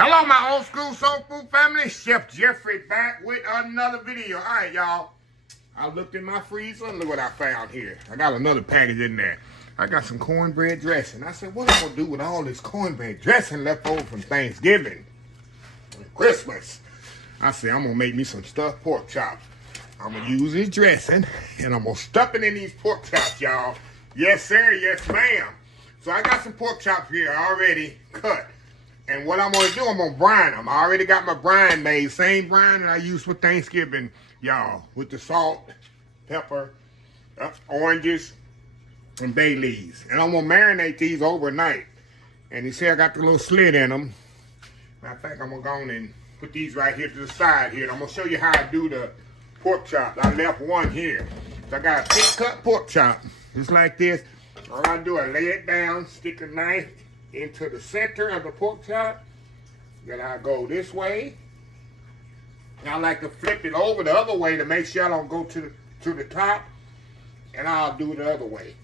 Hello, my old school soul food family. Chef Jeffrey back with another video. All right, y'all. I looked in my freezer and look what I found here. I got another package in there. I got some cornbread dressing. I said, what am I going to do with all this cornbread dressing left over from Thanksgiving and Christmas? I said, I'm going to make me some stuffed pork chops. I'm going to use this dressing, and I'm going to stuff it in these pork chops, y'all. Yes, sir. Yes, ma'am. So I got some pork chops here already cut. And what I'm going to do, I'm going to brine them. I already got my brine made. Same brine that I used for Thanksgiving, y'all. With the salt, pepper, oranges, and bay leaves. And I'm going to marinate these overnight. And you see I got the little slit in them. Matter of fact, I'm going to go on and put these right here to the side here. And I'm going to show you how I do the pork chops. I left one here. So I got a thick cut pork chop. Just like this. All I do, I lay it down, stick a knife into the center of the pork chop. Then I go this way. And I like to flip it over the other way to make sure I don't go to the top. And I'll do the other way.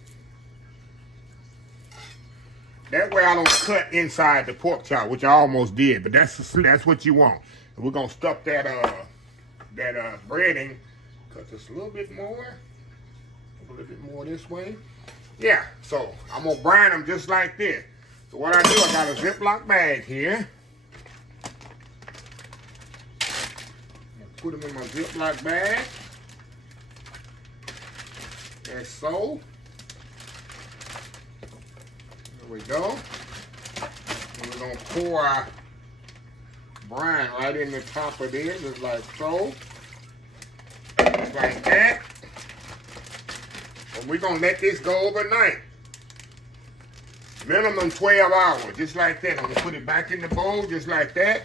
That way I don't cut inside the pork chop, which I almost did, but that's what you want. And we're gonna stuff that breading, cut this a little bit more this way. Yeah, so I'm gonna brine them just like this. So what I do, I got a Ziploc bag here. Put them in my Ziploc bag. And so, there we go. And we're gonna pour our brine right in the top of this, just like so. Just like that. And we're gonna let this go overnight. Minimum 12 hours, just like that. I'm gonna put it back in the bowl, just like that.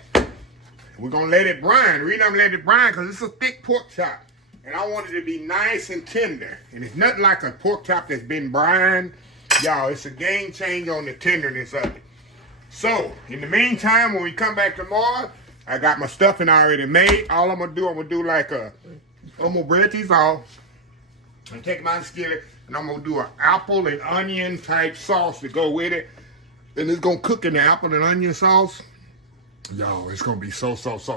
We're gonna let it brine. The reason I'm letting it brine, because it's a thick pork chop. And I want it to be nice and tender. And it's nothing like a pork chop that's been brined. Y'all, it's a game changer on the tenderness of it. So, in the meantime, when we come back tomorrow, I got my stuffing already made. All I'm gonna do like I'm gonna bread these off and take my skillet. And I'm going to do an apple and onion type sauce to go with it. And it's going to cook in the apple and onion sauce. Y'all, it's going to be so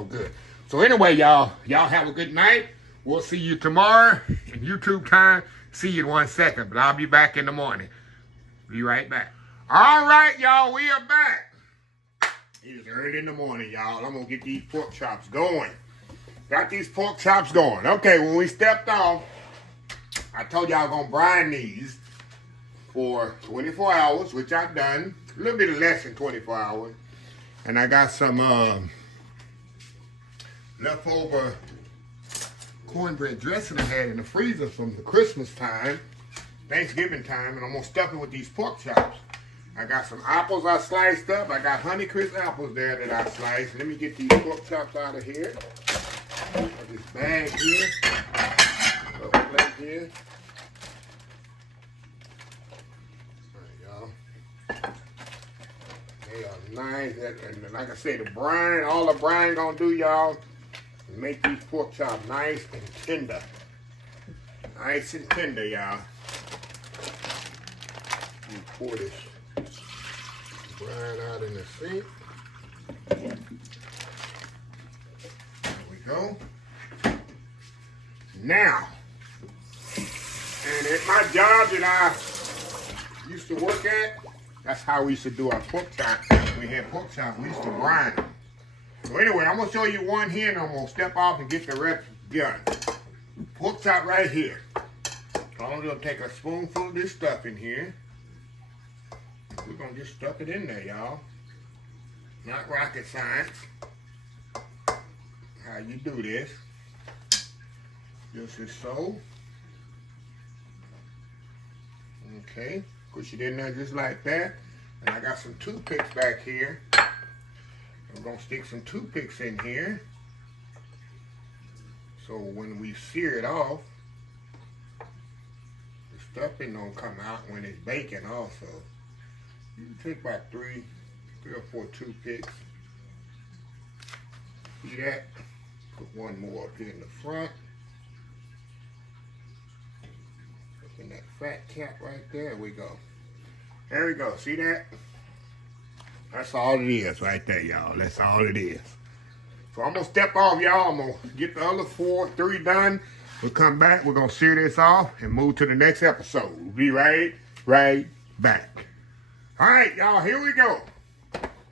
good. So anyway, y'all have a good night. We'll see you tomorrow in YouTube time. See you in 1 second, but I'll be back in the morning. Be right back. All right, y'all, we are back. It's early in the morning, y'all. I'm going to get these pork chops going. Got these pork chops going. Okay, when we stepped off, I told you I was going to brine these for 24 hours, which I've done. A little bit less than 24 hours. And I got some leftover cornbread dressing I had in the freezer from the Christmas time, Thanksgiving time, and I'm going to stuff it with these pork chops. I got some apples I sliced up. I got Honeycrisp apples there that I sliced. Let me get these pork chops out of here. Got this bag here. Plate here. All right, y'all. They are nice. And like I said, the brine, all the brine gonna do, y'all, is make these pork chops nice and tender. Nice and tender, y'all. Let me pour this brine out in the sink. There we go. Now, and at my job that I used to work at, that's how we used to do our pork chops. We had pork chops, we used to brine them. So anyway, I'm going to show you one here, and I'm going to step off and get the rest done. Pork chop right here. So I'm going to take a spoonful of this stuff in here. We're going to just stuff it in there, y'all. Not rocket science. How you do this. Just as so. Okay, push it in there just like that. And I got some toothpicks back here. I'm gonna stick some toothpicks in here. So when we sear it off, the stuffing don't come out when it's baking also. You can take about three or four toothpicks. See that? Put one more up here in the front. In that fat cap right there, we go. There we go. See that? That's all it is right there, y'all. That's all it is. So I'm going to step off, y'all. I'm going to get the other 3 done. We'll come back. We're going to sear this off and move to the next episode. We'll be right back. All right, y'all. Here we go.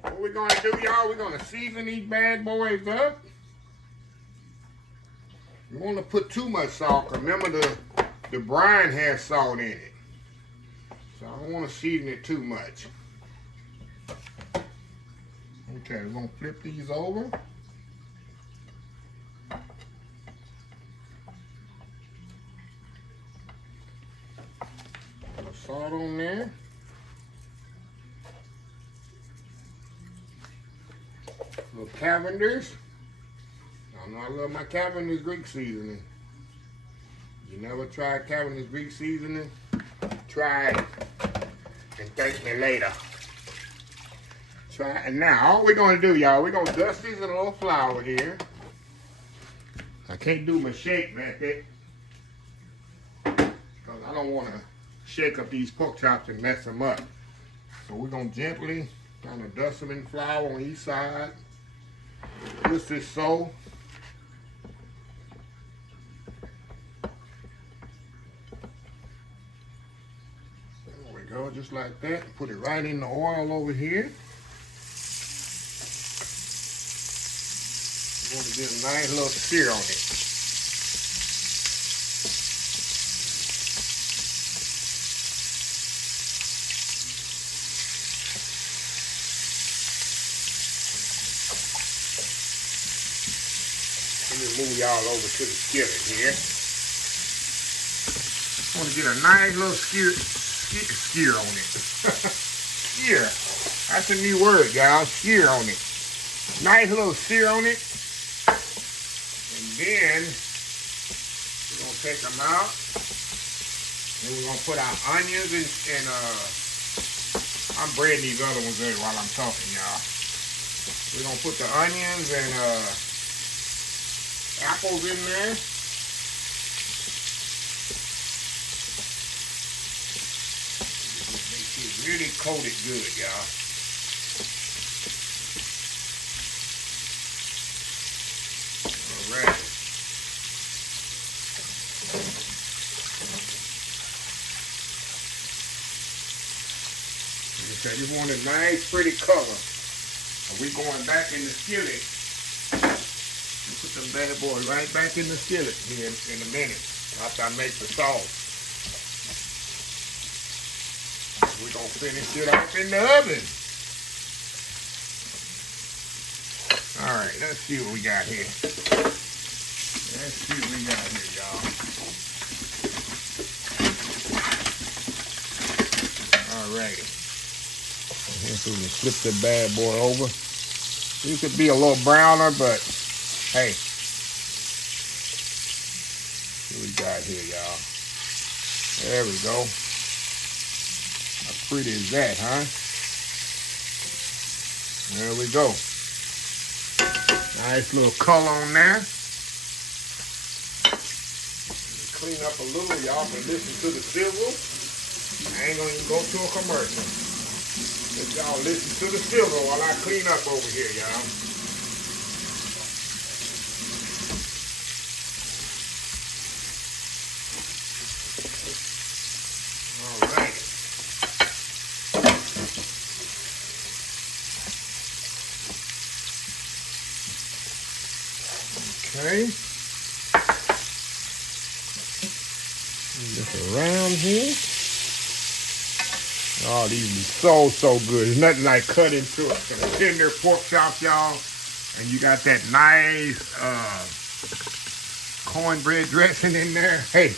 What we're going to do, y'all, we're going to season these bad boys up. You want to put too much salt. Remember, the brine has salt in it. So I don't want to season it too much. Okay, we're going to flip these over. Put salt on there. Little Cavender's. I know I love my Cavender's Greek seasoning. You never tried Cavender's Greek seasoning? Try it and thank me later. Try it. And now, all we're going to do, y'all, we're going to dust these in a little flour here. I can't do my shake method because I don't want to shake up these pork chops and mess them up. So we're going to gently kind of dust them in flour on each side. Just as so. There we go, just like that. Put it right in the oil over here. You want to get a nice little sear on it. Let me move y'all over to the skillet here. I want to get a nice little sear on it. Sear. That's a new word, y'all. Sear on it. Nice little sear on it. And then we're going to take them out. Then we're going to put our onions and I'm breading these other ones in while I'm talking, y'all. We're going to put the onions and apples in there. Make sure it's really coated good, y'all. Alright. Okay, you want a nice pretty color. Are we going back in the skillet? Put them bad boys right back in the skillet here in a minute after I make the sauce. We're going to finish it off in the oven. Alright, let's see what we got here. Let's see what we got here, y'all. Alrighty. So we can flip the bad boy over. You could be a little browner, but hey, what we got here, y'all? There we go. How pretty is that, huh? There we go. Nice little color on there. Clean up a little, y'all can listen to the sizzle. I ain't gonna even go to a commercial. Let y'all listen to the sizzle while I clean up over here, y'all. Okay. Just around here. Oh, these be so good. There's nothing like cutting through some tender pork chops, y'all. And you got that nice cornbread dressing in there. Hey,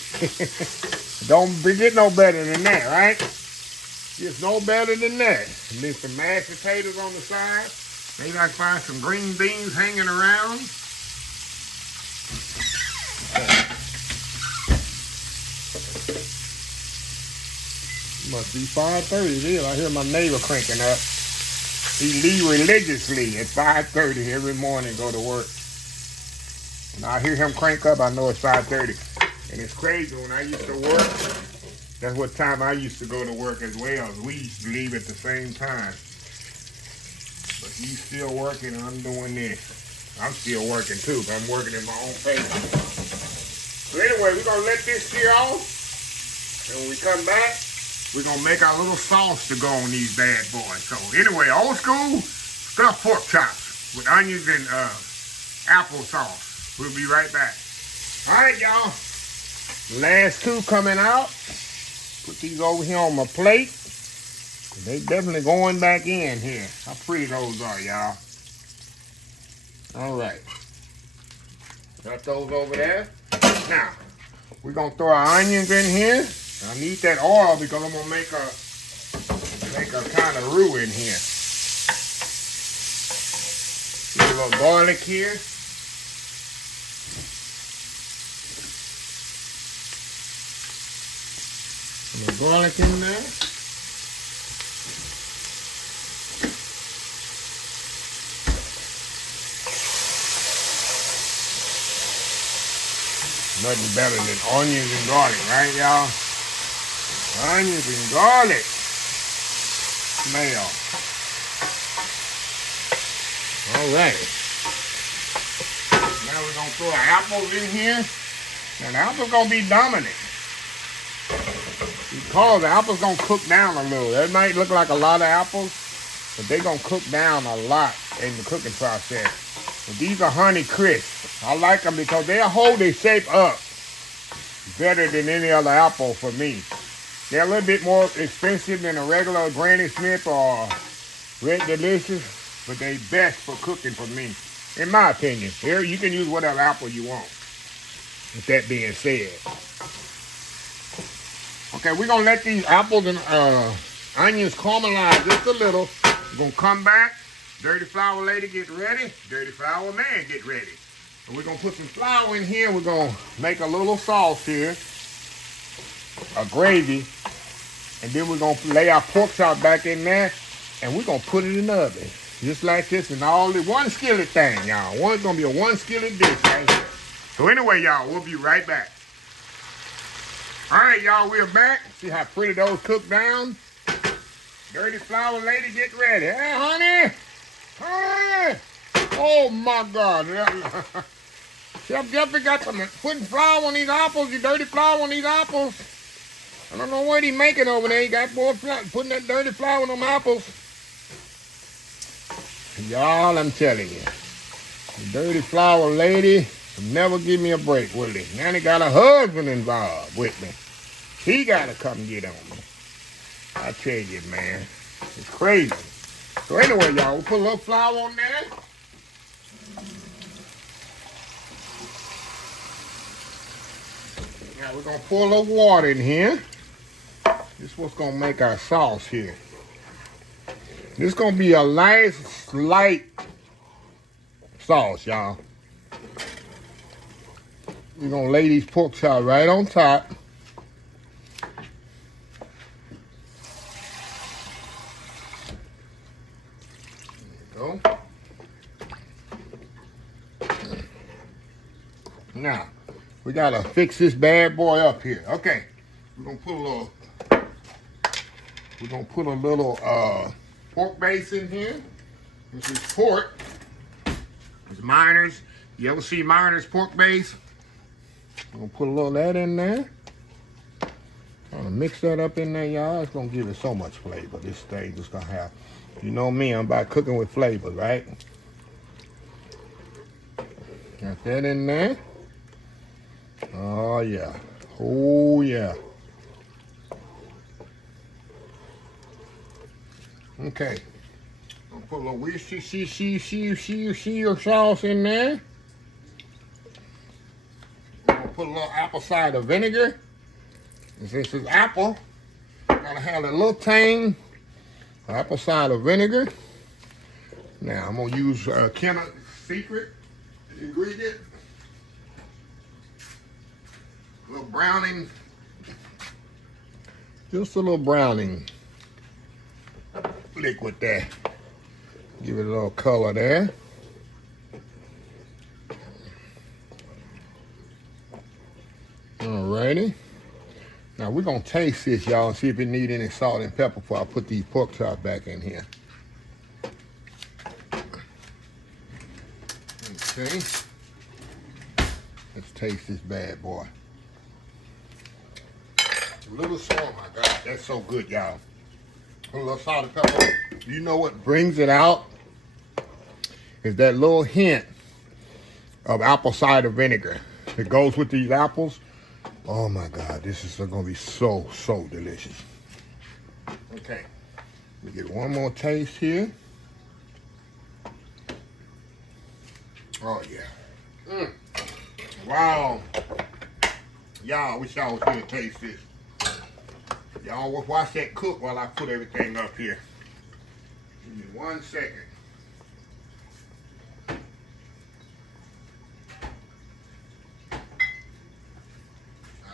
don't get no better than that, right? It's no better than that. And then some mashed potatoes on the side. Maybe I can find some green beans hanging around. Must be 5:30 there. I hear my neighbor cranking up. He leave religiously at 5:30 every morning, go to work. When I hear him crank up, I know it's 5:30. And it's crazy, when I used to work, that's what time I used to go to work as well. We used to leave at the same time. But he's still working, I'm doing this. I'm still working too, but I'm working at my own pace. So anyway, we're gonna let this sear off. And when we come back, we're gonna make our little sauce to go on these bad boys. So anyway, old school stuffed pork chops with onions and applesauce. We'll be right back. All right, y'all. Last two coming out. Put these over here on my plate. They definitely going back in here. How pretty those are, y'all. All right. Got those over there. Now, we're going to throw our onions in here. I need that oil because I'm going to make a kind of roux in here. Put a little garlic here. A little garlic in there. Nothing better than onions and garlic, right, y'all? Onions and garlic. Smell. All right. Now we're going to throw our apples in here. And the apple's going to be dominant. Because the apple's going to cook down a little. That might look like a lot of apples, but they're going to cook down a lot in the cooking process. But these are Honey Crisp. I like them because they'll hold their shape up better than any other apple for me. They're a little bit more expensive than a regular Granny Smith or Red Delicious, but they best for cooking for me, in my opinion. Here, you can use whatever apple you want. With that being said. Okay, we're going to let these apples and onions caramelize just a little. We're going to come back. Dirty flour lady, get ready. Dirty flour man, get ready. And we're going to put some flour in here. We're going to make a little sauce here. A gravy. And then we're going to lay our pork chop back in there. And we're going to put it in the oven. Just like this. And all the one skillet thing, y'all. It's going to be a one skillet dish right here. So anyway, y'all, we'll be right back. All right, y'all, we're back. See how pretty those cook down? Dirty flour lady, get ready. Hey, honey. Hey! Oh my God! Chef Jeffrey got some putting flour on these apples. You dirty flour on these apples. I don't know what he making over there. He got more flour, putting that dirty flour on them apples. Y'all, I'm telling you, the dirty flour lady will never give me a break, will he? Now he got a husband involved with me. He gotta come get on me. I tell you, man, it's crazy. So anyway, y'all, we'll put a little flour on there. Now we're going to pour a little water in here. This is what's going to make our sauce here. This is going to be a nice, light sauce, y'all. We're going to lay these pork chops right on top. Go. Now, we gotta fix this bad boy up here. Okay, we're gonna put a little pork base in here. This is pork. It's Miner's. You ever see Miner's pork base? I'm gonna put a little of that in there. I'm gonna mix that up in there, y'all. It's gonna give it so much flavor. This thing is gonna have. You know me, I'm about cooking with flavor, right? Got that in there. Oh, yeah. Oh, yeah. Okay. I'll put a little Worcestershire sauce in there. I'm gonna put a little apple cider vinegar. This is apple. Gotta have a little tang. Apple cider vinegar. Now I'm gonna use Kenner's secret ingredient. A little browning. Just a little browning liquid there. Give it a little color there. Alrighty. Now we're gonna taste this, y'all, and see if it need any salt and pepper before I put these pork chops back in here. Okay. Let's taste this bad boy. A little salt, oh my God, that's so good, y'all. A little salt and pepper. You know what brings it out? Is that little hint of apple cider vinegar that goes with these apples. Oh my God, this is gonna be so delicious. Okay, let me get one more taste here. Oh yeah. Wow. Y'all, I wish y'all was here to taste this. Y'all watch that cook while I put everything up here. Give me 1 second. I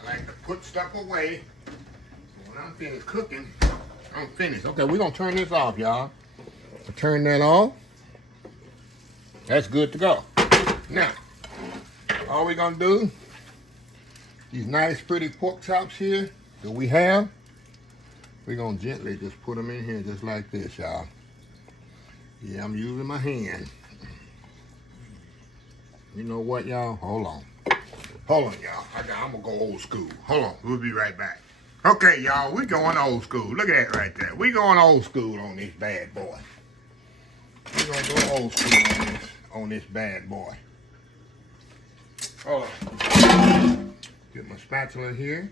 like to put stuff away. So when I'm finished cooking, I'm finished. Okay, we're gonna turn this off, y'all. Turn that off. That's good to go. Now, all we're gonna do, these nice pretty pork chops here that we have, we're gonna gently just put them in here just like this, y'all. Yeah, I'm using my hand. You know what, y'all? Hold on. Hold on, y'all. I'm gonna go old school. Hold on, we'll be right back. Okay, y'all, we going old school. Look at that right there. We going old school on this bad boy. We're gonna go old school on this bad boy. Hold on. Get my spatula here.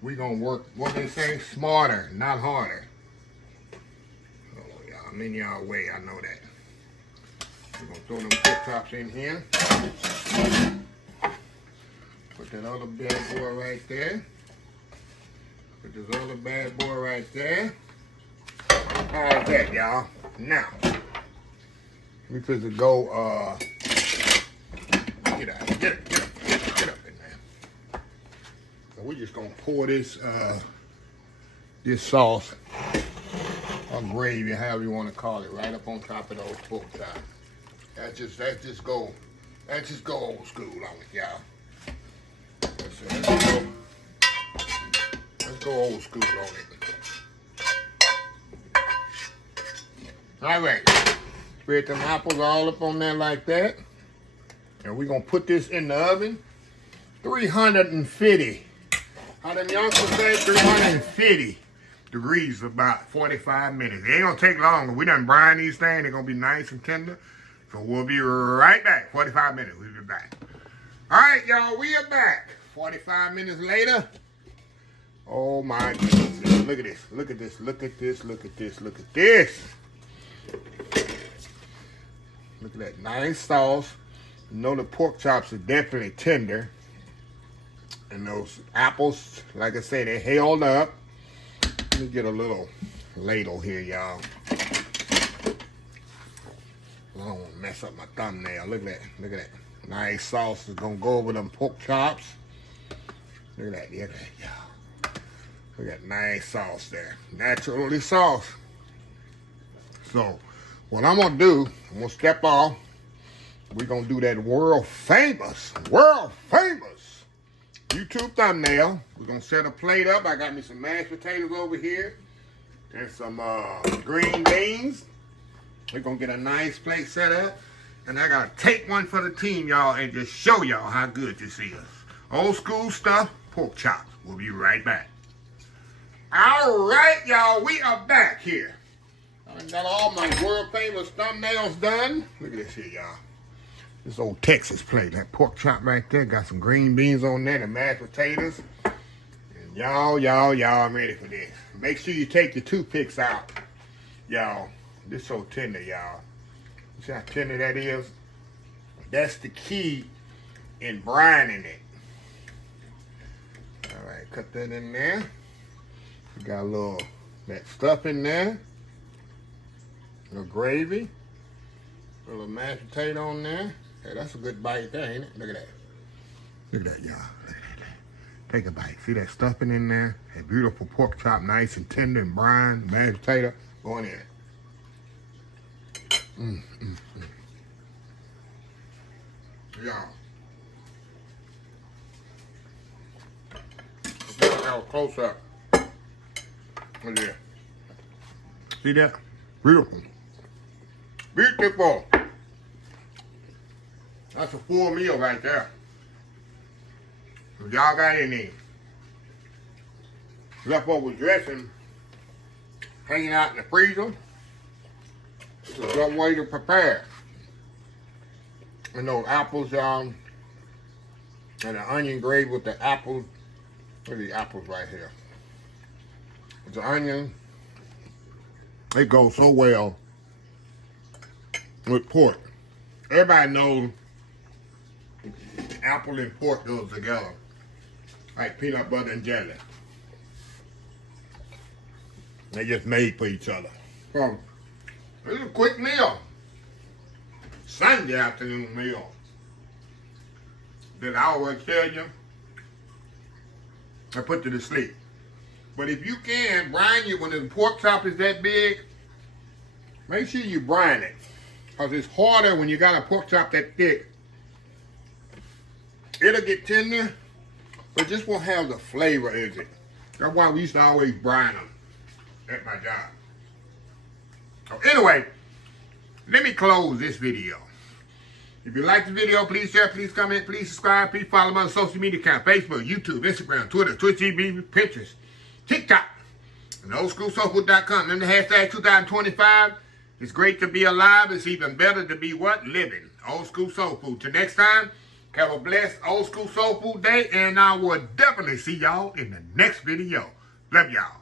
We're gonna work, what they say, smarter, not harder. Oh, y'all, I'm in y'all way, I know that. We're gonna throw them pork chops in here. Put that other bad boy right there. Put this other bad boy right there. All right, that, y'all. Now, we supposed to go, get up in there. So we're just gonna pour this, this sauce, or gravy, however you want to call it, right up on top of those pork chops. Let's just go old school on it, y'all. Let's go old school on it. All right, spread them apples all up on there like that. And we're gonna put this in the oven, 350. How them youngsters say, 350 degrees for about 45 minutes. It ain't gonna take long. We done brine these things, they're gonna be nice and tender. So we'll be right back, 45 minutes, we'll be back. All right, y'all, we are back. 45 minutes later. Oh my goodness, look at this, look at this, look at this, look at this, look at this. Look at that nice sauce. You know the pork chops are definitely tender. And those apples, like I said, they held up. Let me get a little ladle here, y'all. I don't want to mess up my thumbnail. Look at that, look at that. Nice sauce is gonna go over them pork chops. Look at that, look at that, y'all. Look at that nice sauce there. Naturally sauce. So, what I'm gonna do, I'm gonna step off. We're gonna do that world famous YouTube thumbnail. We're gonna set a plate up. I got me some mashed potatoes over here and some green beans. We're gonna get a nice plate set up. And I gotta take one for the team, y'all, and just show y'all how good this is. Old school stuff, pork chops. We'll be right back. All right, y'all, we are back here. I got all my world famous thumbnails done. Look at this here, y'all. This old Texas plate. That pork chop right there. Got some green beans on there and mashed potatoes. And y'all, I'm ready for this. Make sure you take your toothpicks out. Y'all, this so tender, y'all. See how tender that is? That's the key in brining it. All right, cut that in there. We got a little, that stuff in there. A little gravy. A little mashed potato on there. Hey, that's a good bite there, ain't it? Look at that. Look at that, y'all. Look at that. Take a bite. See that stuffing in there? That beautiful pork chop, nice and tender and brine, mashed potato. Going in. Y'all. Let's have a close up. Look at that. See that? Beautiful. Beautiful. That's a full meal right there. If y'all got any leftover dressing hanging out in the freezer, it's a good way to prepare. And those apples, and the onion gravy with the apples. Look at these apples right here. With the onion, it goes so well with pork. Everybody knows apple and pork goes together like peanut butter and jelly. They just made for each other. So, this is a quick meal. Sunday afternoon meal. That I always tell you, I put to the sleep. But if you can, brine it when the pork chop is that big, make sure you brine it. Because it's harder when you got a pork chop that thick. It'll get tender, but just won't have the flavor, is it? That's why we used to always brine them at my job. So anyway, let me close this video. If you like the video, please share, please comment, please subscribe, please follow my social media account, Facebook, YouTube, Instagram, Twitter, Twitch TV, Pinterest, TikTok, and oldschoolsoulfood.com. Remember the hashtag 2025? It's great to be alive. It's even better to be what? Living. Old School Soul Food. Till next time, have a blessed Old School Soul Food day, and I will definitely see y'all in the next video. Love y'all.